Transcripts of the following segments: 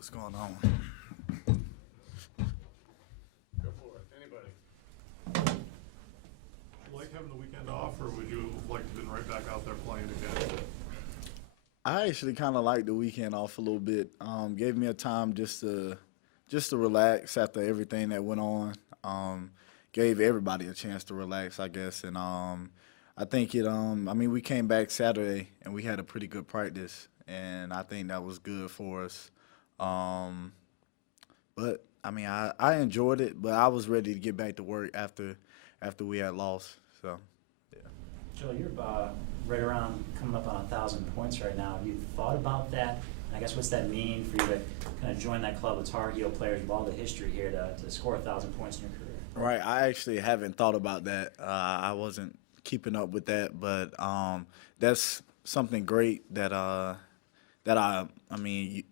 what's going on. Go for it. Anybody. You like having the weekend off, or would you like to have been right back out there playing again? I actually kind of like the weekend off a little bit. Gave me a time just to relax after everything that went on. Gave everybody a chance to relax, I guess. And I think we came back Saturday and we had a pretty good practice, and I think that was good for us. But I enjoyed it, but I was ready to get back to work after we had lost. So, yeah. Joel, you're right around coming up on 1,000 points right now. Have you thought about that? And I guess what's that mean for you to kind of join that club of Tar Heel players with all the history here to score 1,000 points in your career? Right. I actually haven't thought about that. I wasn't keeping up with that, but that's something great that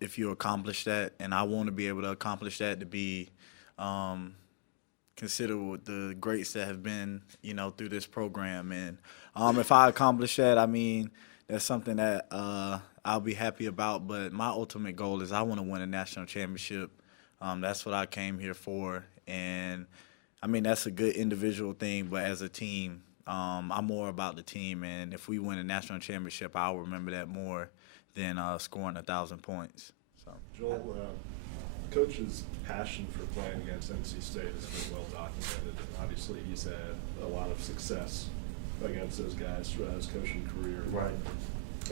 if you accomplish that, and I want to be able to accomplish that, to be considered with the greats that have been, through this program. And if I accomplish that, that's something that I'll be happy about. But my ultimate goal is I want to win a national championship. That's what I came here for. And, that's a good individual thing, but as a team, I'm more about the team. And if we win a national championship, I'll remember that more than scoring 1,000 points. So, Joel, Coach's passion for playing against NC State has been well documented. And obviously, he's had a lot of success against those guys throughout his coaching career. Right.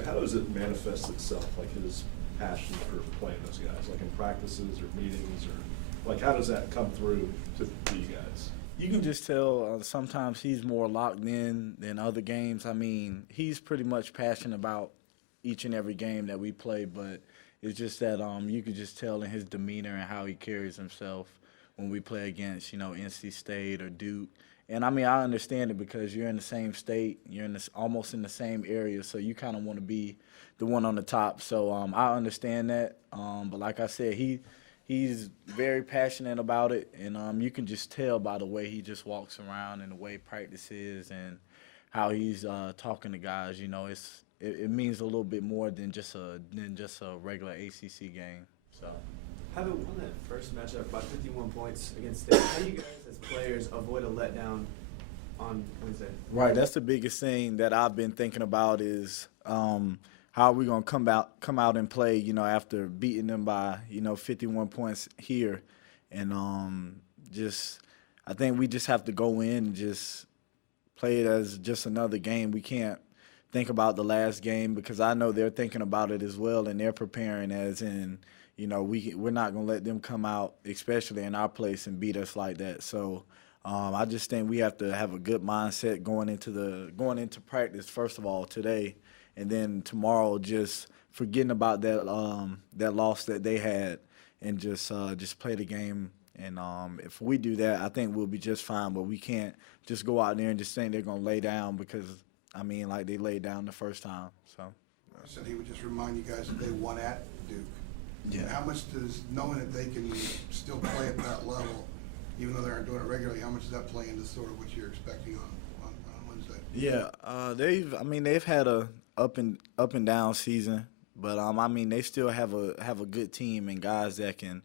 How does it manifest itself, like his passion for playing those guys, like in practices or meetings, or like how does that come through to you guys? you can just tell sometimes he's more locked in than other games. He's pretty much passionate about each and every game that we play, but it's just that you can just tell in his demeanor and how he carries himself when we play against, NC State or Duke. And I understand it because you're in the same state, you're almost in the same area, so you kind of want to be the one on the top. So I understand that. But like I said, he's very passionate about it, and you can just tell by the way he just walks around and the way practice is and how he's talking to guys. It means a little bit more than just a regular ACC game. So. Having won that first matchup by 51 points against State, how do you guys as players avoid a letdown on Wednesday? Right, that's the biggest thing that I've been thinking about is how are we going to come out and play, after beating them by, 51 points here. And I think we just have to go in and just play it as just another game. We can't think about the last game because I know they're thinking about it as well, and they're preparing as in, we're not going to let them come out, especially in our place, and beat us like that. So I just think we have to have a good mindset going into practice, first of all, today, and then tomorrow just forgetting about that loss that they had and just play the game. And if we do that, I think we'll be just fine. But we can't just go out there and just think they're going to lay down because, like they laid down the first time. So I said he would just remind you guys that they won at Duke. Yeah. How much does knowing that they can still play at that level, even though they aren't doing it regularly, how much does that play into sort of what you're expecting on Wednesday? Yeah, they've had a up and down season, but they still have a good team and guys that can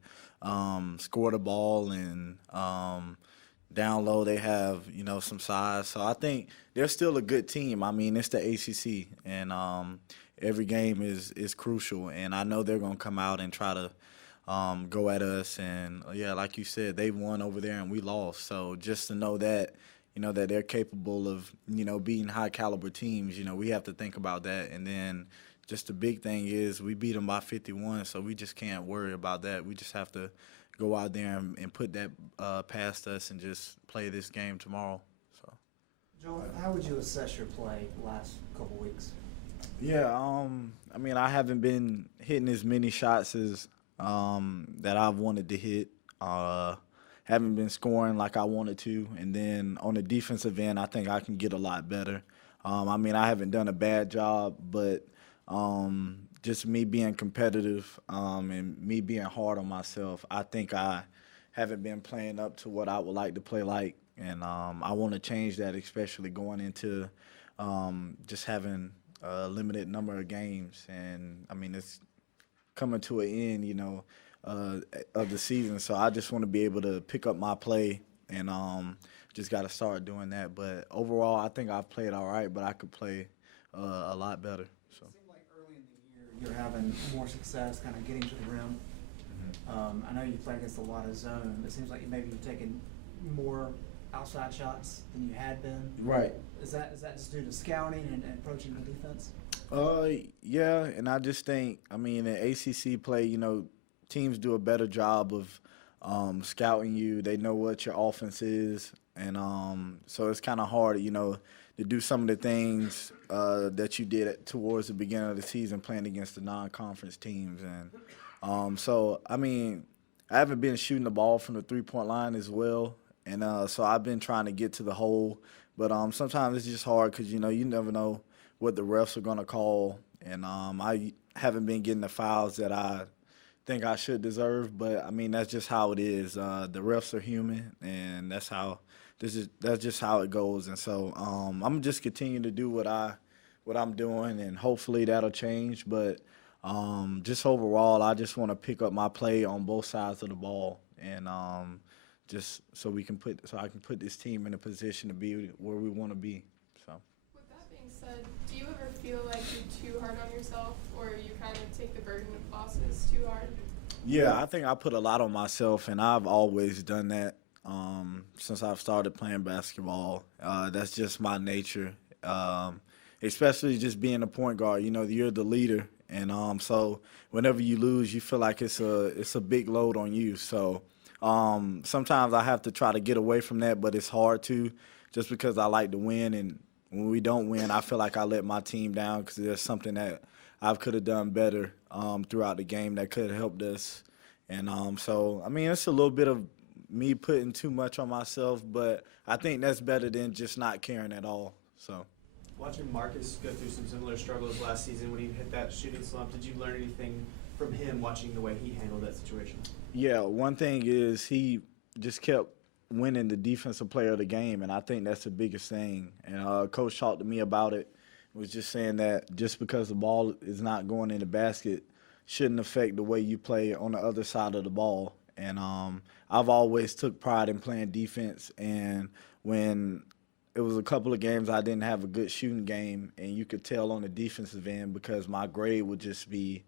score the ball and down low they have some size. So I think they're still a good team. It's the ACC, and every game is crucial, and I know they're going to come out and try to go at us. And, yeah, like you said, they won over there and we lost. So just to know that, that they're capable of, beating high-caliber teams, we have to think about that. And then just the big thing is we beat them by 51, so we just can't worry about that. We just have to go out there and put that past us and just play this game tomorrow. So. Joel, how would you assess your play the last couple weeks? Yeah, I haven't been hitting as many shots as that I've wanted to hit. Haven't been scoring like I wanted to. And then on the defensive end, I think I can get a lot better. I haven't done a bad job, but just me being competitive and me being hard on myself, I think I haven't been playing up to what I would like to play like. And I want to change that, especially going into just having a limited number of games. And, it's coming to an end, of the season. So I just want to be able to pick up my play and just got to start doing that. But overall, I think I've played all right, but I could play a lot better. So. It seemed like early in the year you're having more success kind of getting to the rim. I know you play against a lot of zone. It seems like maybe you've taken more outside shots than you had been. Right. Is that just due to scouting and approaching the defense? Yeah, and I just think, I mean, in ACC play, you know, teams do a better job of scouting you. They know what your offense is, and so it's kind of hard, you know, to do some of the things that you did towards the beginning of the season playing against the non-conference teams. And so, I mean, I haven't been shooting the ball from the three-point line as well, and so I've been trying to get to the hole. But sometimes it's just hard because, you know, you never know what the refs are going to call. And I haven't been getting the fouls that I think I should deserve. But, I mean, that's just how it is. The refs are human, and that's just how it goes. And so I'm just continuing to do what I'm doing, and hopefully that'll change. But just overall, I just want to pick up my play on both sides of the ball, and just so I can put this team in a position to be where we want to be. So. With that being said, do you ever feel like you're too hard on yourself, or you kind of take the burden of losses too hard? Yeah, I think I put a lot on myself, and I've always done that since I've started playing basketball. That's just my nature, especially just being a point guard. You know, you're the leader, and so whenever you lose, you feel like it's a big load on you. So. Sometimes I have to try to get away from that, but it's hard to, just because I like to win. And when we don't win, I feel like I let my team down because there's something that I could have done better throughout the game that could have helped us. And so, I mean, it's a little bit of me putting too much on myself, but I think that's better than just not caring at all. So. Watching Marcus go through some similar struggles last season when he hit that shooting slump, did you learn anything from him watching the way he handled that situation? Yeah, one thing is he just kept winning the defensive player of the game, and I think that's the biggest thing. And Coach talked to me about it, was just saying that just because the ball is not going in the basket shouldn't affect the way you play on the other side of the ball. And I've always took pride in playing defense, and when it was a couple of games I didn't have a good shooting game, and you could tell on the defensive end because my grade would just be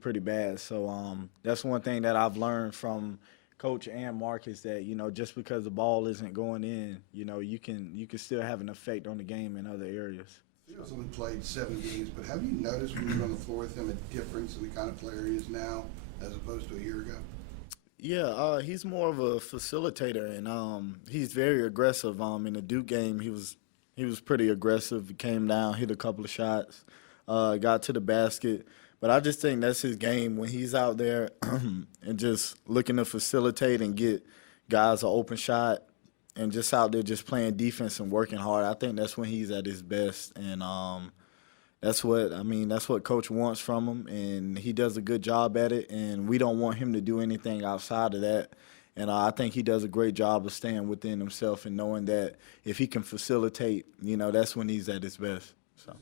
pretty bad. So that's one thing that I've learned from Coach and Marcus, that, you know, just because the ball isn't going in, you know, you can still have an effect on the game in other areas. He's only played 7 games, but have you noticed when you're on the floor with him a difference in the kind of player he is now as opposed to a year ago? Yeah, he's more of a facilitator, and he's very aggressive. In the Duke game, he was pretty aggressive. He came down, hit a couple of shots, got to the basket. But I just think that's his game when he's out there and just looking to facilitate and get guys an open shot and just out there just playing defense and working hard. I think that's when he's at his best. And that's what Coach wants from him, and he does a good job at it. And we don't want him to do anything outside of that. And I think he does a great job of staying within himself and knowing that if he can facilitate, you know, that's when he's at his best. So.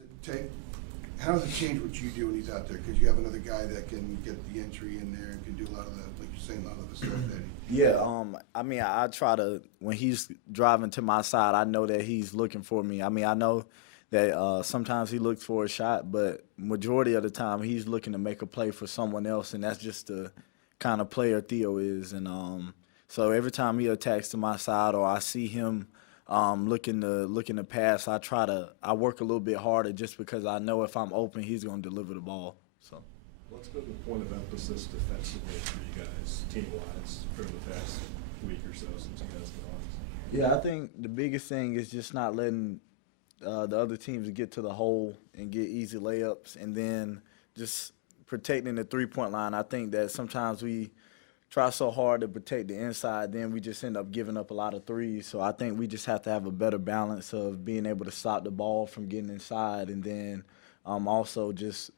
How does it change what you do when he's out there? Because you have another guy that can get the entry in there and can do a lot of the, like you're saying, a lot of the facilitating. Yeah, I mean, I try to, when he's driving to my side, I know that he's looking for me. I mean, I know that sometimes he looks for a shot, but majority of the time he's looking to make a play for someone else, and that's just the kind of player Theo is. And so every time he attacks to my side or I see him looking to pass, I work a little bit harder just because I know if I'm open, he's going to deliver the ball. So. What's been the point of emphasis defensively for you guys, team-wise, for the past week or so since you guys got on? Yeah, I think the biggest thing is just not letting the other teams get to the hole and get easy layups, and then just protecting the three-point line. I think that sometimes we try so hard to protect the inside, then we just end up giving up a lot of threes. So I think we just have to have a better balance of being able to stop the ball from getting inside, and then also just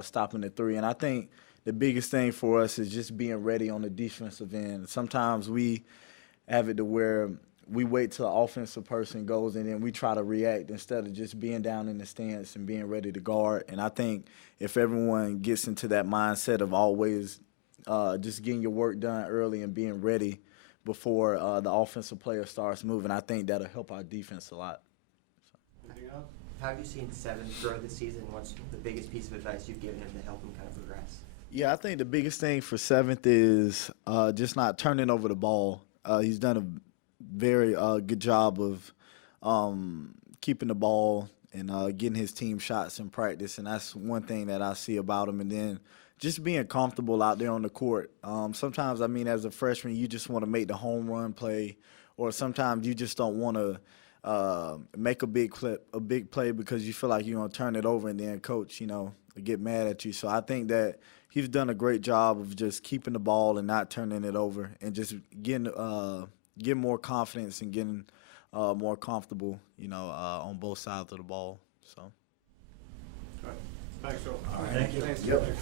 stopping the three. And I think the biggest thing for us is just being ready on the defensive end. Sometimes we have it to where we wait till the offensive person goes and then we try to react instead of just being down in the stance and being ready to guard. And I think if everyone gets into that mindset of always just getting your work done early and being ready before the offensive player starts moving. I think that'll help our defense a lot. Anything else? How have you seen Seven grow this season? What's the biggest piece of advice you've given him to help him kind of progress? Yeah, I think the biggest thing for Seventh is just not turning over the ball. He's done a very good job of keeping the ball and getting his team shots in practice, and that's one thing that I see about him. And then just being comfortable out there on the court. Sometimes, I mean, as a freshman, you just want to make the home run play, or sometimes you just don't want to make a big play because you feel like you're going to turn it over, and then coach, get mad at you. So I think that he's done a great job of just keeping the ball and not turning it over, and just getting more confidence and getting more comfortable, on both sides of the ball. So. Okay. Thanks, Phil. Thank you. Thanks, everybody.